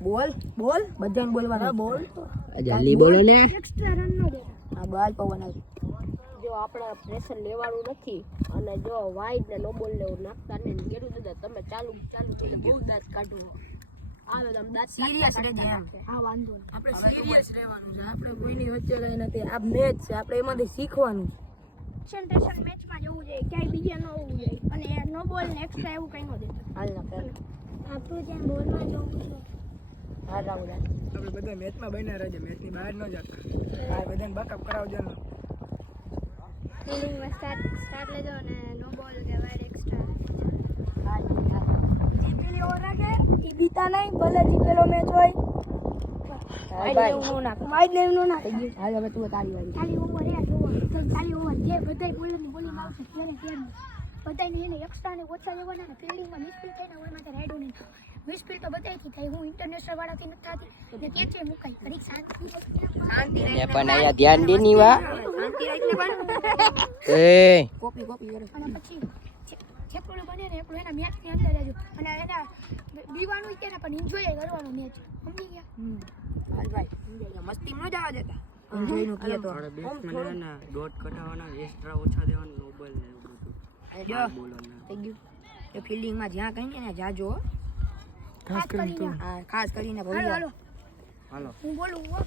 બોલ બોલ બધાને બોલવાનું બોલ જલ્દી બોલો ને એક્સ્ટ્રા રન નો દે હા બાલ પવન આવી જો આપણે પ્રેશર લેવાનું નથી અને જો વાઇડ ને નો બોલ ને એવું નાખતા ને કેરું દીધા તમે ચાલુ કરીને બહુ દાંત કાઢો આવે તમે દાંત સિરિયસ રહેજે એમ હા વાંધો નહીં આપણે સિરિયસ રહેવાનું છે આપણે કોઈની વચ્ચે કઈ નથી આ મેચ છે આપણે એમાંથી શીખવાનું કન્સન્ટ્રેશન મેચમાં જવું જોઈએ ક્યાંય બીજે ન હોવું જોઈએ અને નો બોલ ને એક્સ્ટ્રા એવું કંઈ ન દેતા હાલ ના પેલ આપણું ત્યાં બોલમાં જવું છે હા રાહુલ આપણે બધા મેચમાં બન્યા રહેજે મેચની બહાર ન જતા આ બધાને બકઅપ કરાવજો ને ફિલ્ડિંગમાં સ્ટાર્ટ લેજો અને નો બોલ કે વાઇડ એક્સ્ટ્રા જે પેલી ઓવર રાખે એ બીતા નહીં ભલે જીતેલો મેચ હોય વાઇડ નો નાખ વાઇડ નો નાખ હાલ હવે તું તારી વાળી ચાલી ઓવર એ જોવો તો ચાલી ઓવર જે બધાય બોલરની બોલિંગ આવશે ત્યારે બધાને એને એક્સ્ટ્રા ને ઓછા લેવાના ને ફિલ્ડિંગમાં મિસફિલ્ડ થઈને ઓય માથે રાઈડો નહીં મિસફિલ્ડ તો બધાયથી થાય હું ઇન્ટરનેશનલ વાળાથી નથી થતી ને કે છે મુકાઈ ઘડીક શાંતિ શાંતિ ને પણ અહીંયા ધ્યાન દે ની વા શાંતિ રાખને પણ એ કોપી કરે અને પછી જેટલું બને ને એટલું એના મેચની અંદર રહેજો અને એના બીવાનું કે પણ એન્જોય કરવાનો મેચ સમજી ગયા હાલ ભાઈ મસ્તી ન જવા દેતા એન્જોય નું કીએ તો બેટ્સમેનના ડોટ કઢાવવાના એક્સ્ટ્રા ઓછા દેવાના નોબલ ને એવું બધું જો થઈ ગયું એ ફિલ્ડિંગમાં જ્યાં કહીએ ને જાજો ખાસ કરીને હા ખાસ કરીને હાલો ભૈયા હાલો હાલો હું બોલું હો